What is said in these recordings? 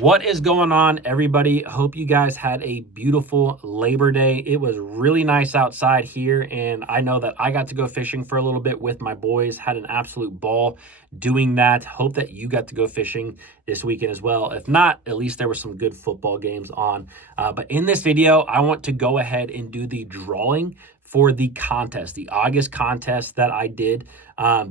What is going on, everybody? Hope you guys had a beautiful Labor Day. It was really nice outside here, and I know that I got to go fishing for a little bit with my boys. Had an absolute ball doing that. Hope that you got to go fishing this weekend as well. If not, at least there were some good football games on. But in this video, I want to go ahead and do the drawing for the contest, the August contest that I did.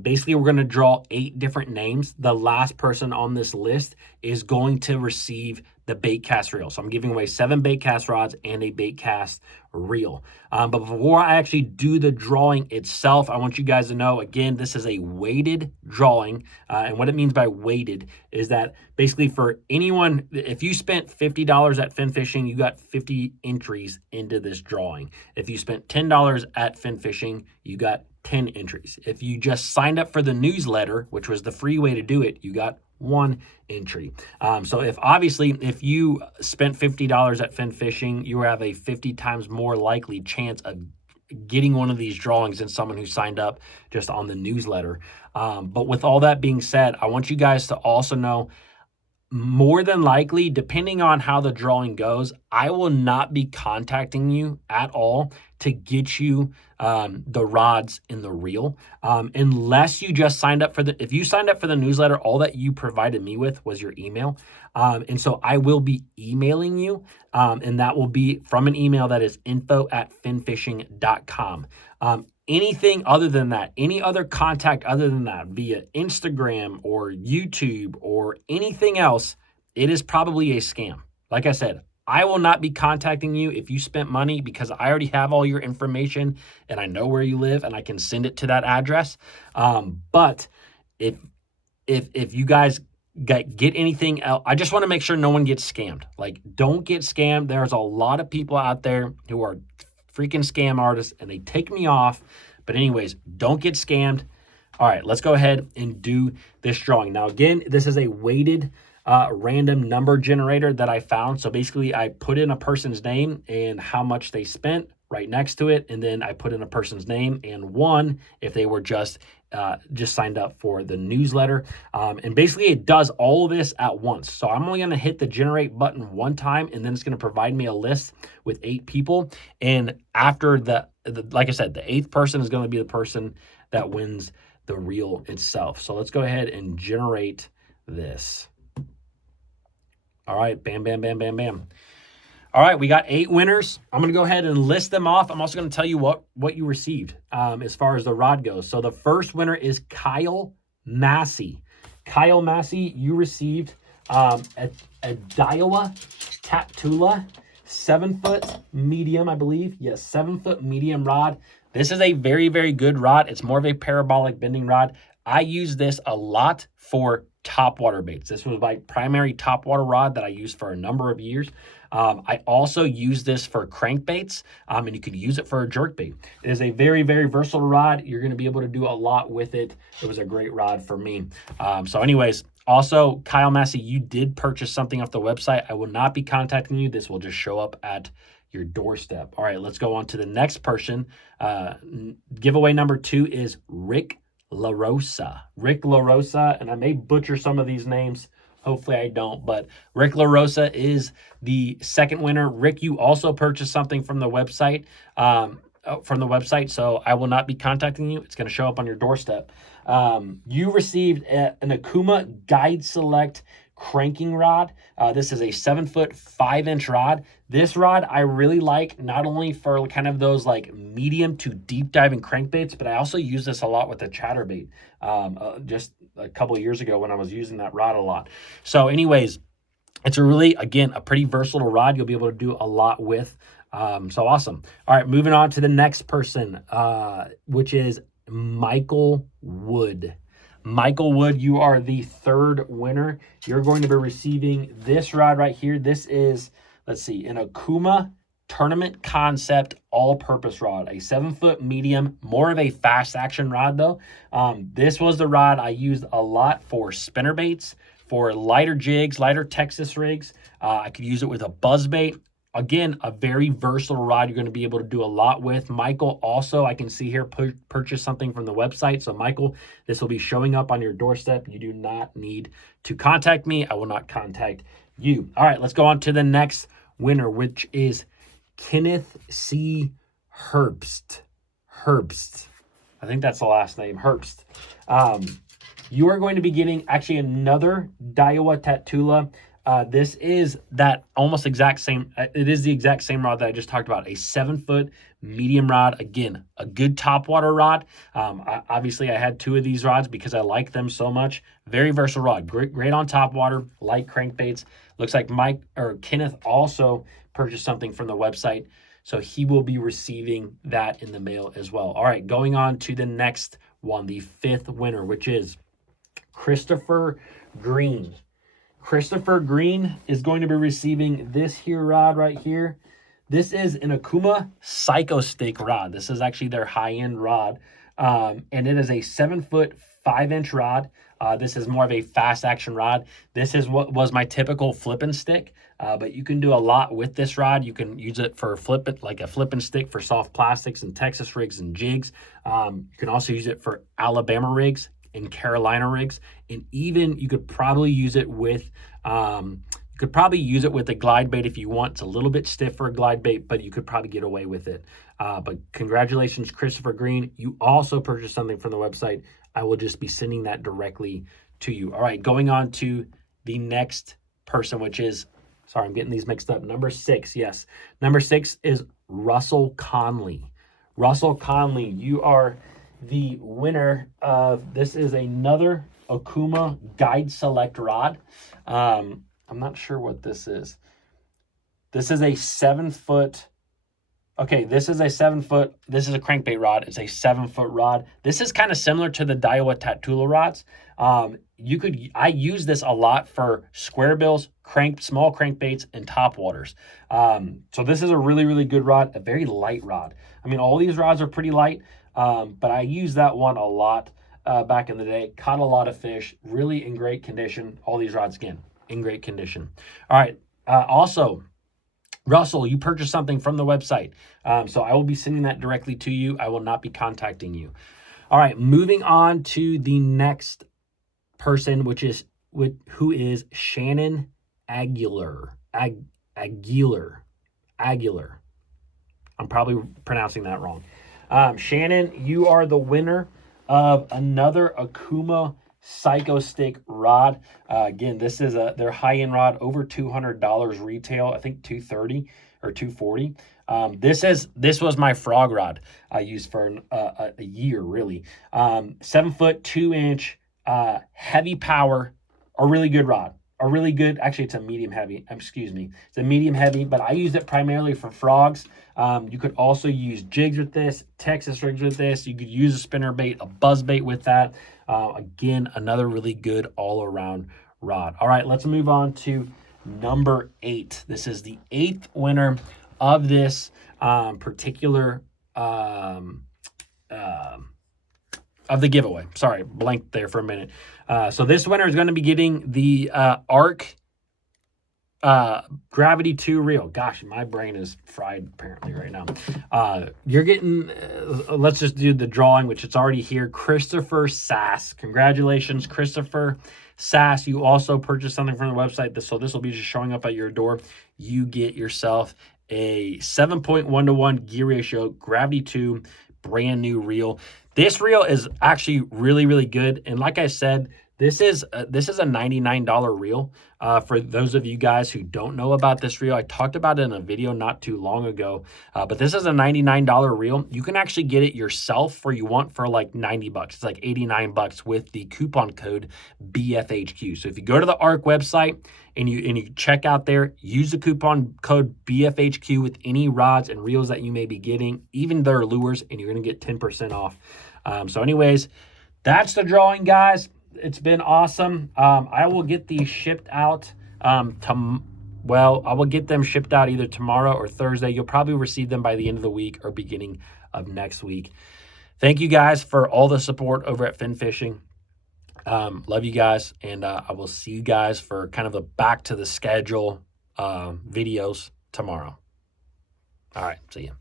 Basically, we're going to draw 8 different names. The last person on this list is going to receive the bait cast reel. So I'm giving away 7 bait cast rods and a bait cast reel. But before I actually do the drawing itself, I want you guys to know, again, this is a weighted drawing. And what it means by weighted is that basically for anyone, if you spent $50 at Fin Fishing, you got 50 entries into this drawing. If you spent $10 at Fin Fishing, you got 10 entries. If you just signed up for the newsletter, which was the free way to do it, you got 1 entry. So if you spent $50 at Fin Fishing, you have a 50 times more likely chance of getting one of these drawings than someone who signed up just on the newsletter. But with all that being said, I want you guys to also know, more than likely, depending on how the drawing goes, I will not be contacting you at all to get you the rods in the reel, unless you just signed up for if you signed up for the newsletter, all that you provided me with was your email. And so I will be emailing you, and that will be from an email that is info@finfishing.com. Anything other than that, any other contact other than that via Instagram or YouTube or anything else, it is probably a scam. Like I said, I will not be contacting you if you spent money, because I already have all your information and I know where you live and I can send it to that address. But if you guys get anything else, I just want to make sure no one gets scammed. Like, don't get scammed. There's a lot of people out there who are freaking scam artists and they take me off. But anyways, don't get scammed. All right, let's go ahead and do this drawing. Now, again, this is a weighted random number generator that I found. So basically I put in a person's name and how much they spent right next to it. And then I put in a person's name and 1 if they were just signed up for the newsletter. And basically it does all of this at once. So I'm only going to hit the generate button 1 time, and then it's going to provide me a list with 8 people. And after like I said, the 8th person is going to be the person that wins the reel itself. So let's go ahead and generate this. All right, bam, bam, bam, bam, bam. All right, we got 8 winners. I'm going to go ahead and list them off. I'm also going to tell you what you received as far as the rod goes. So the first winner is Kyle Massey. Kyle Massey, you received a Daiwa Taptula 7-foot medium, I believe. Yes, 7-foot medium rod. This is a very, very good rod. It's more of a parabolic bending rod. I use this a lot for topwater baits. This was my primary topwater rod that I used for a number of years. I also use this for crankbaits, and you can use it for a jerkbait. It is a very, very versatile rod. You're going to be able to do a lot with it. It was a great rod for me. So anyways, also, Kyle Massey, you did purchase something off the website. I will not be contacting you. This will just show up at your doorstep. All right, let's go on to the next person. Giveaway number 2 is Rick LaRosa. Rick LaRosa, and I may butcher some of these names. Hopefully I don't, but Rick LaRosa is the second winner. Rick, you also purchased something from the website, so I will not be contacting you. It's going to show up on your doorstep. You received an Akuma Guide Select cranking rod. This is a 7-foot 5-inch rod. This rod I really like, not only for kind of those like medium to deep diving crankbaits, but I also use this a lot with a chatterbait just a couple of years ago when I was using that rod a lot. So anyways, it's a really, again, a pretty versatile rod. You'll be able to do a lot with. So awesome. All right, moving on to the next person, which is Michael Wood. Michael Wood, you are the 3rd winner. You're going to be receiving this rod right here. This is, let's see, an Akuma Tournament Concept all-purpose rod, a 7-foot medium, more of a fast action rod though. This was the rod I used a lot for spinnerbaits, for lighter jigs, lighter Texas rigs. I could use it with a buzzbait. Again, a very versatile rod you're going to be able to do a lot with. Michael also, I can see here, purchase something from the website. So Michael, this will be showing up on your doorstep. You do not need to contact me. I will not contact you. All right, let's go on to the next winner, which is Kenneth C. Herbst. I think that's the last name, Herbst. You are going to be getting actually another Daiwa Tatula. This is that almost exact same, it is the exact same rod that I just talked about, a 7-foot medium rod. Again, a good topwater rod. Obviously, I had 2 of these rods because I like them so much. Very versatile rod, great on topwater, light crankbaits. Looks like Kenneth also purchased something from the website, so he will be receiving that in the mail as well. All right, going on to the next one, the 5th winner, which is Christopher Green. Christopher Green is going to be receiving this here rod right here. This is an Okuma Psycho Stick rod. This is actually their high-end rod, and it is a 7-foot, 5-inch rod. This is more of a fast action rod. This is what was my typical flipping stick, but you can do a lot with this rod. You can use it for like a flipping stick for soft plastics and Texas rigs and jigs. You can also use it for Alabama rigs and Carolina rigs, and even you could probably use it with a glide bait if you want. It's a little bit stiff for a glide bait, but you could probably get away with it. But congratulations, Christopher Green. You also purchased something from the website. I will just be sending that directly to you. All right, going on to the next person, which is, sorry, I'm getting these mixed up. Number 6, yes. Number 6 is Russell Conley. Russell Conley, you are the winner of, this is another Okuma Guide Select rod. I'm not sure what this is. This is a 7-foot. Okay, this is a 7-foot. This is a crankbait rod. It's a 7-foot rod. This is kind of similar to the Daiwa Tatula rods. I use this a lot for square bills, small crankbaits, and topwaters. So this is a really, really good rod, a very light rod. I mean, all these rods are pretty light, but I use that one a lot back in the day. Caught a lot of fish, really in great condition. All these rods, again, in great condition. All right, also, Russell, you purchased something from the website, so I will be sending that directly to you. I will not be contacting you. All right, moving on to the next person, who is Shannon Aguilar. Aguilar. I'm probably pronouncing that wrong. Shannon, you are the winner of another Okuma Psycho Stick rod. Again, this is their high-end rod, over $200 retail. I think $230 or $240. This was my frog rod I used for a year, really. 7-foot, 2-inch, heavy power, a really good rod. Actually, it's a medium heavy. Excuse me. It's a medium heavy, but I use it primarily for frogs. You could also use jigs with this, Texas rigs with this. You could use a spinner bait, a buzz bait with that. Again, another really good all-around rod. All right, let's move on to number 8. This is the 8th winner of this particular of the giveaway. Sorry, blanked there for a minute. So this winner is going to be getting the ARC Gravity 2 reel. Gosh, my brain is fried apparently right now. You're getting, let's just do the drawing, which it's already here. Christopher Sass. Congratulations, Christopher Sass. You also purchased something from the website, so this will be just showing up at your door. You get yourself a 7.1-to-1 gear ratio Gravity 2 brand new reel. This reel is actually really, really good. And like I said, this is a $99 reel. For those of you guys who don't know about this reel, I talked about it in a video not too long ago. But this is a $99 reel. You can actually get it yourself for like $90. It's like $89 with the coupon code BFHQ. So if you go to the ARC website and you check out there, use the coupon code BFHQ with any rods and reels that you may be getting, even their lures, and you're going to get 10% off. So anyways, that's the drawing, guys. It's been awesome. I will get these shipped out I will get them shipped out either tomorrow or Thursday. You'll probably receive them by the end of the week or beginning of next week. Thank you guys for all the support over at Fin Fishing. Love you guys, and I will see you guys for kind of a back to the schedule videos tomorrow. All right, see you.